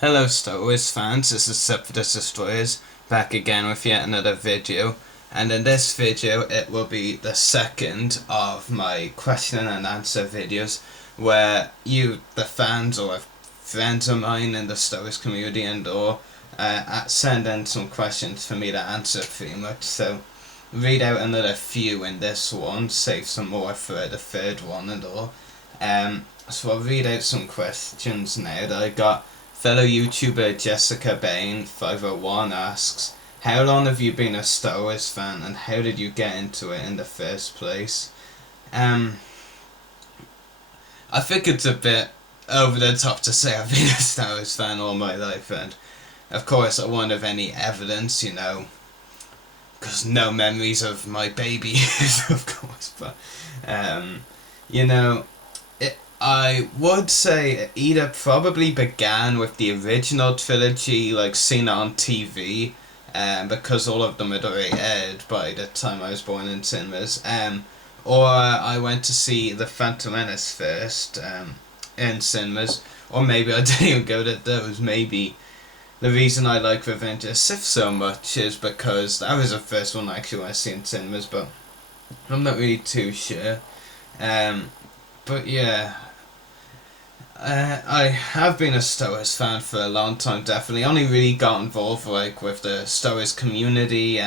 Hello Star Wars fans, this is SeparatistDestroyers back again with yet another video, and in this video it will be the second of my question and answer videos where you, the fans or friends of mine in the Star Wars community send in some questions for me to answer pretty much. So read out another few in this one, save some more for the third one so I'll read out some questions now that I got. Fellow YouTuber Jessica Bain 501 asks, how long have you been a Star Wars fan and how did you get into it in the first place? I think it's a bit over the top to say I've been a Star Wars fan all my life, and of course I won't have any evidence, because no memories of my baby, of course, but I would say either probably began with the original trilogy, like seen it on TV, because all of them had already aired by the time I was born in cinemas, or I went to see The Phantom Menace first, in cinemas, or maybe I didn't even go to those. Maybe the reason I like Revenge of the Sith so much is because that was the first one I actually went to see in cinemas, but I'm not really too sure. But yeah, I have been a Star Wars fan for a long time, definitely. Only really got involved with the Star Wars community,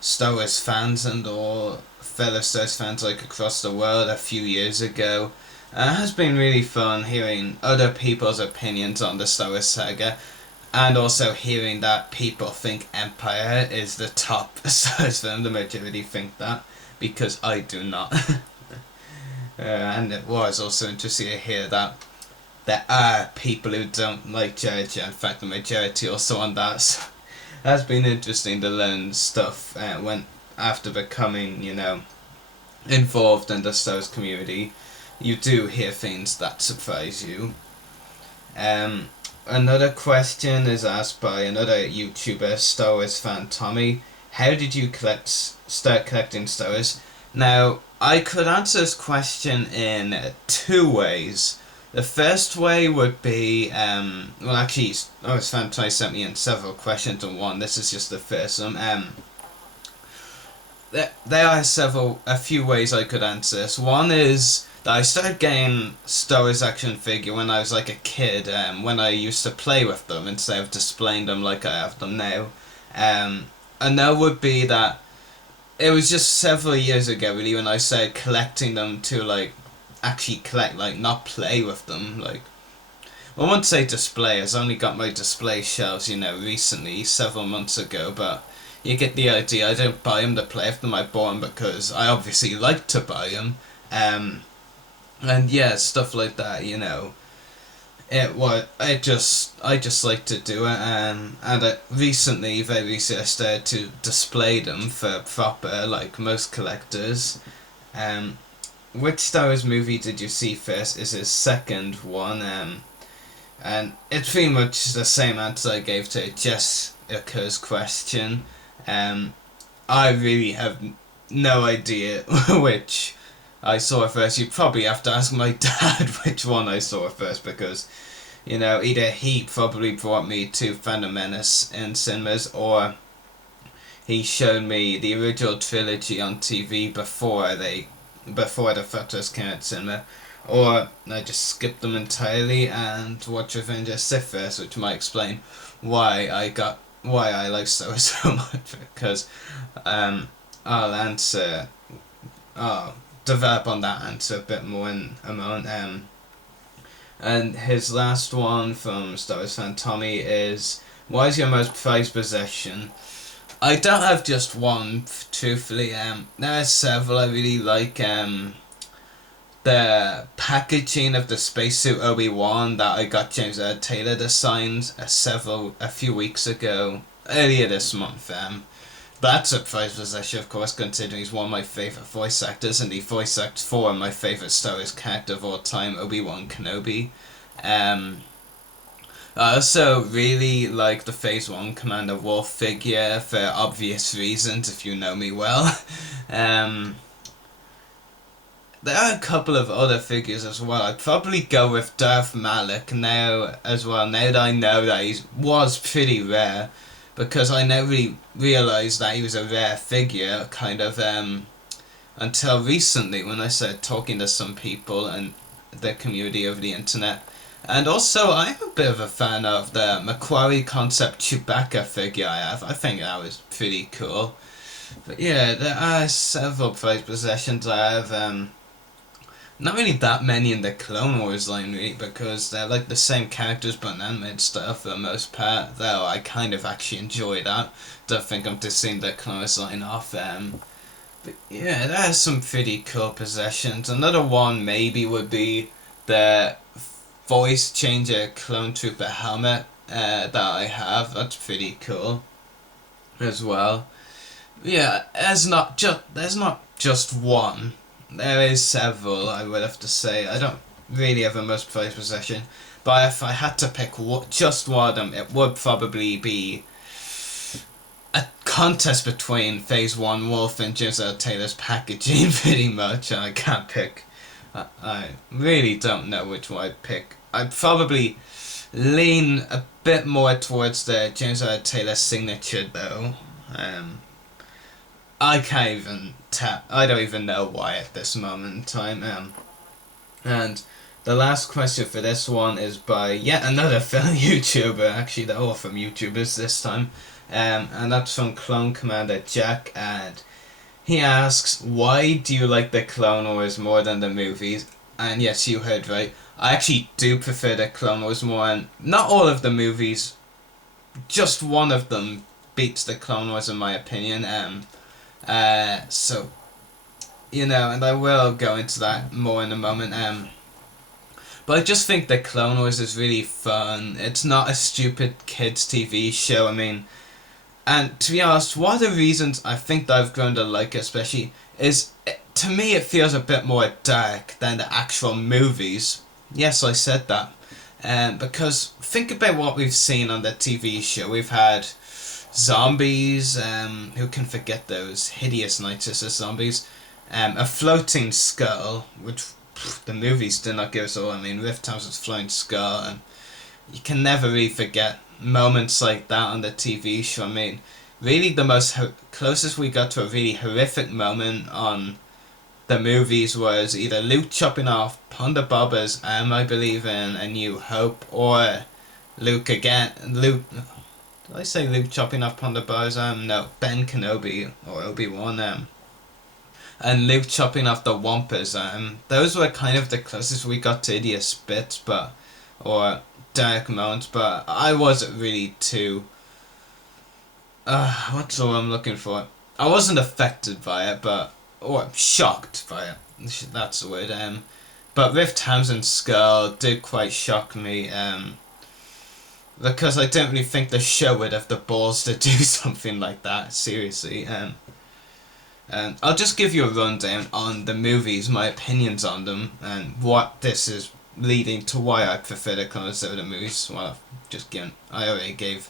Star Wars fans and all, fellow Star Wars fans across the world a few years ago. It has been really fun hearing other people's opinions on the Star Wars saga, and also hearing that people think Empire is the top Star Wars film. The majority think that, because I do not. And it was also interesting to hear that there are people who don't like Jar Jar. In fact, the majority also on that. So it has been interesting to learn stuff when after becoming, involved in the Star Wars community. You do hear things that surprise you. Another question is asked by another YouTuber, Starwarsfantommy. How did you start collecting Star Wars? Now, I could answer this question in two ways. The first way would be, Starwarsfantommy sent me in several questions in one. This is just the first one. There are a few ways I could answer this. One is that I started getting Star Wars action figure when I was like a kid, when I used to play with them instead of displaying them like I have them now. And that would be that it was just several years ago really when I started collecting them to actually collect, not play with them. I won't say display, I've only got my display shelves, recently, several months ago, but you get the idea. I don't buy them to play with them, I bought them because I obviously like to buy them. And yeah, stuff like that, I just like to do it, and very recently I started to display them for proper, like most collectors. Which Star Wars movie did you see first is his second one, and it's pretty much the same answer I gave to Jessica's question. I really have no idea which I saw first. You probably have to ask my dad which one I saw first, because either he probably brought me to Phantom Menace in cinemas, or he showed me the original trilogy on TV before the photos came out cinema, or I just skipped them entirely and watched Revenge of the Sith first, which might explain why I like Star Wars so much, because I'll develop on that answer a bit more in a moment. And his last one from Starwarsfantommy is, what is your most prized possession? I don't have just one, truthfully. There are several. I really like the packaging of the spacesuit Obi-Wan that I got James Taylor to sign a few weeks ago, earlier this month. But that's a prized possession, of course, considering he's one of my favourite voice actors, and he voice acts for my favourite Star Wars character of all time, Obi-Wan Kenobi. I also really like the Phase 1 Commander Wolf figure for obvious reasons, if you know me well. there are a couple of other figures as well. I'd probably go with Darth Malik now as well, now that I know that he was pretty rare, because I never really realised that he was a rare figure, kind of, until recently when I started talking to some people and the community over the internet. And also, I'm a bit of a fan of the Macquarie concept Chewbacca figure I have. I think that was pretty cool. But yeah, there are several prized possessions I have. Not really that many in the Clone Wars line, really, because they're like the same characters but animated stuff for the most part, though I kind of actually enjoy that. Don't think I'm dissing the Clone Wars line off. But yeah, there are some pretty cool possessions. Another one maybe would be the voice changer clone trooper helmet that I have. That's pretty cool as well. Yeah, there's not just one. There is several, I would have to say. I don't really have a most prized possession, but if I had to pick just one of them, it would probably be a contest between Phase 1 Wolf and James L. Taylor's packaging, pretty much. I can't pick. I really don't know which one I'd pick. I'd probably lean a bit more towards the James L. Taylor signature, though. I can't even tap. I don't even know why at this moment in time. And the last question for this one is by yet another fellow YouTuber. Actually, they're all from YouTubers this time. And that's from ClonecommanderJack, and he asks, why do you like the Clone Wars more than the movies? And yes, you heard right. I actually do prefer the Clone Wars more, and not all of the movies. Just one of them beats the Clone Wars in my opinion. So, you know, and I will go into that more in a moment. But I just think the Clone Wars is really fun. It's not a stupid kids' TV show. I mean, and to be honest, one of the reasons I think that I've grown to like it especially is, to me, it feels a bit more dark than the actual movies. Yes, I said that. Because think about what we've seen on the TV show. We've had zombies, who can forget those hideous Night Sister zombies, a floating skull, which the movies did not give us all. I mean, Rift Townsend's flying skull, and you can never really forget moments like that on the TV show. I mean, really the most closest we got to a really horrific moment on the movies was either Luke chopping off Ponda Baba's arm, I believe, in A New Hope, or Luke again. Did I say Luke chopping off Ponda Baba's arm? No, Ben Kenobi or Obi-Wan. And Luke chopping off the Wampa's arm. Those were kind of the closest we got to idiot bits, or dark moments, but I wasn't really too, what's the word I'm looking for? I wasn't affected by it, or shocked by it, that's the word. But Rift Townsend's skull did quite shock me, because I don't really think the show would have the balls to do something like that, seriously. I'll just give you a rundown on the movies, my opinions on them, and what this is leading to why I prefer the Clone Wars over the movies. Well, I already gave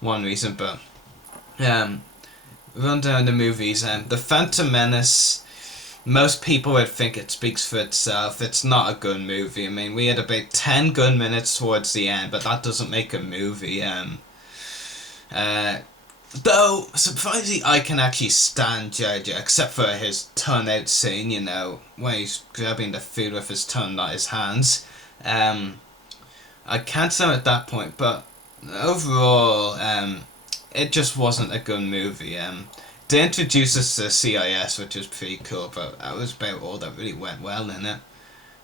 one reason, but run down the movies. The Phantom Menace, most people would think it speaks for itself. It's not a good movie. I mean, we had about 10 good minutes towards the end, but that doesn't make a movie. Though, surprisingly, I can actually stand Jar Jar, except for his tongue-out scene, you know, when he's grabbing the food with his tongue, not his hands. I can't stand at that point, but overall, it just wasn't a good movie. They introduced us to CIS, which was pretty cool, but that was about all that really went well in it.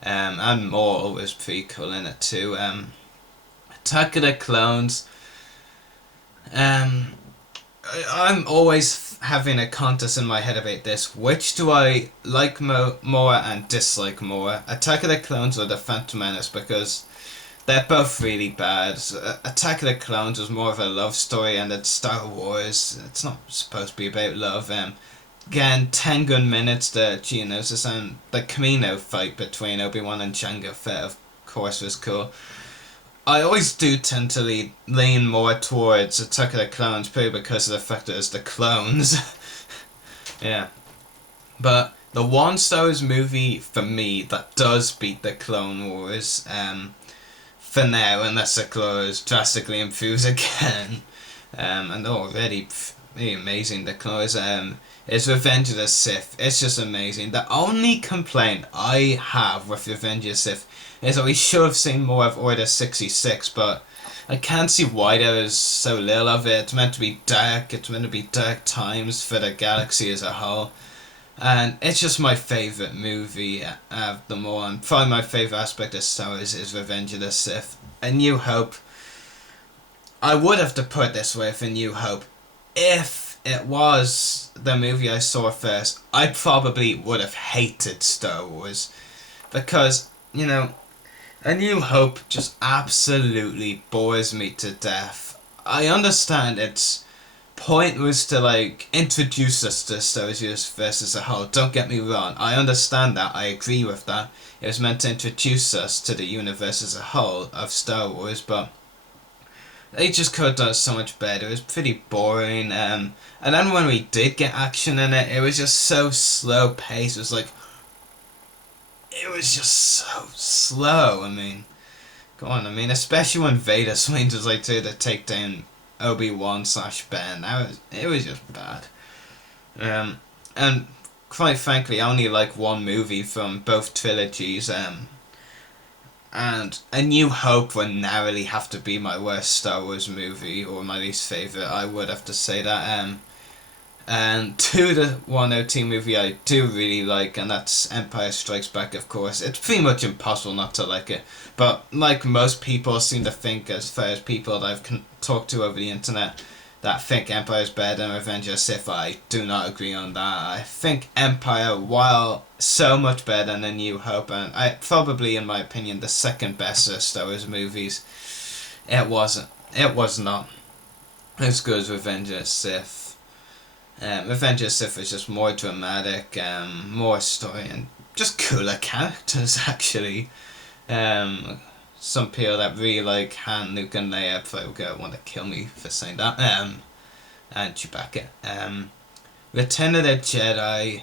And Maul was pretty cool in it too. Attack of the Clones. I'm always having a contest in my head about this. Which do I like more and dislike more? Attack of the Clones or the Phantom Menace? Because they're both really bad. Attack of the Clones was more of a love story, and it's Star Wars. It's not supposed to be about love. Again, 10 good minutes, the Geonosis and the Camino fight between Obi-Wan and Jango Fett, of course, was cool. I always do tend to lean more towards Attack of the Clones, probably because of the fact that it's the clones. Yeah. But the one Star Wars movie for me that does beat the Clone Wars, for now, unless the Clone drastically improves again, and already really amazing. The Clone Wars, is Revenge of the Sith. It's just amazing. The only complaint I have with Revenge of the Sith is that we should have seen more of Order 66, but I can't see why there is so little of it. It's meant to be dark. It's meant to be dark times for the galaxy as a whole. And it's just my favourite movie of them all. And probably my favourite aspect of Star Wars is Revenge of the Sith. A New Hope. I would have to put it this way for A New Hope. If it was the movie I saw first, I probably would have hated Star Wars. Because, you know, A New Hope just absolutely bores me to death. I understand its point was to, like, introduce us to Star Wars universe as a whole. Don't get me wrong, I understand that, I agree with that. It was meant to introduce us to the universe as a whole of Star Wars, but they just could have done so much better. It was pretty boring, and then when we did get action in it, it was just so slow paced. It was just so slow. I mean, go on. I mean, especially when Vader swings was like to take down Obi-Wan/Ben. It was just bad. And quite frankly, I only like one movie from both trilogies. And A New Hope would narrowly have to be my worst Star Wars movie, or my least favourite. I would have to say that. And to the one OT movie I do really like, and that's Empire Strikes Back, of course. It's pretty much impossible not to like it. But like most people seem to think, as far as people that I've talked to over the internet, that think Empire is better than Revenge of the Sith, I do not agree on that. I think Empire, while so much better than A New Hope, and probably, in my opinion, the second best of Star Wars movies, it was not as good as Revenge of the Sith. Revenge of the Sith was just more dramatic, more story, and just cooler characters, actually. Some people that really like Han, Luke, and Leia probably want to kill me for saying that. And Chewbacca. Return of the Jedi,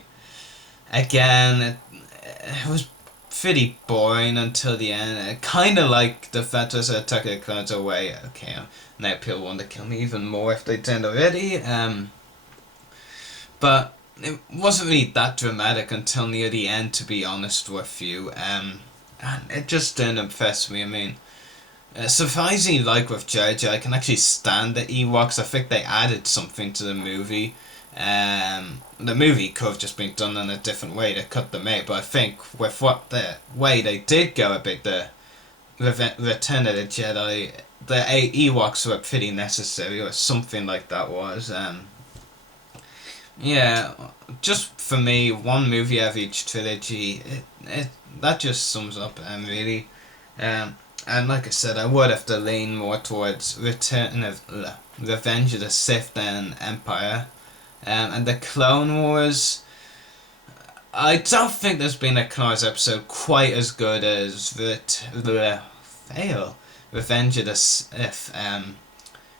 again, it was pretty boring until the end. Kind of like the Phantom Attack of the Clones away. Okay, now people want to kill me even more if they didn't already. But it wasn't really that dramatic until near the end, to be honest with you. And it just didn't impress me. I mean, surprisingly, like with Jar Jar, I can actually stand the Ewoks. I think they added something to the movie. The movie could have just been done in a different way to cut them out, but I think with what the way they did go about the Return of the Jedi, the Ewoks were pretty necessary, or something like that was. Yeah, just for me, one movie of each trilogy, that just sums up really. And like I said, I would have to lean more towards Revenge of the Sith than Empire. And the Clone Wars, I don't think there's been a Clone Wars episode quite as good as Revenge of the Sith.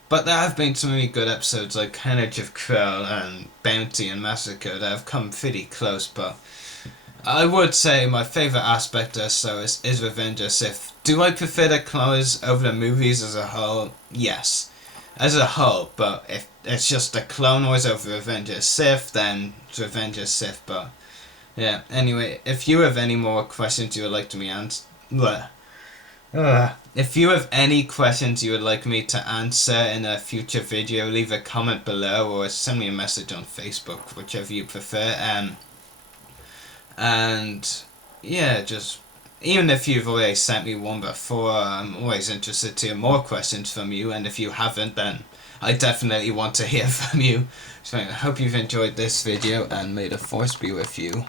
But there have been some really good episodes like Carnage of Krell and Bounty and Massacre that have come pretty close, but I would say my favourite aspect of Star Wars is Revenge of the Sith. Do I prefer the Clone Wars over the movies as a whole? Yes. As a whole, but if it's just the Clone Wars over Revenge of the Sith, then it's Revenge of the Sith, but yeah, anyway, if you have any more questions you would like to me answer, if you have any questions you would like me to answer in a future video, leave a comment below or send me a message on Facebook, whichever you prefer. And yeah, just even if you've already sent me one before, I'm always interested to hear more questions from you, and if you haven't, then I definitely want to hear from you. So I hope you've enjoyed this video, and may the Force be with you.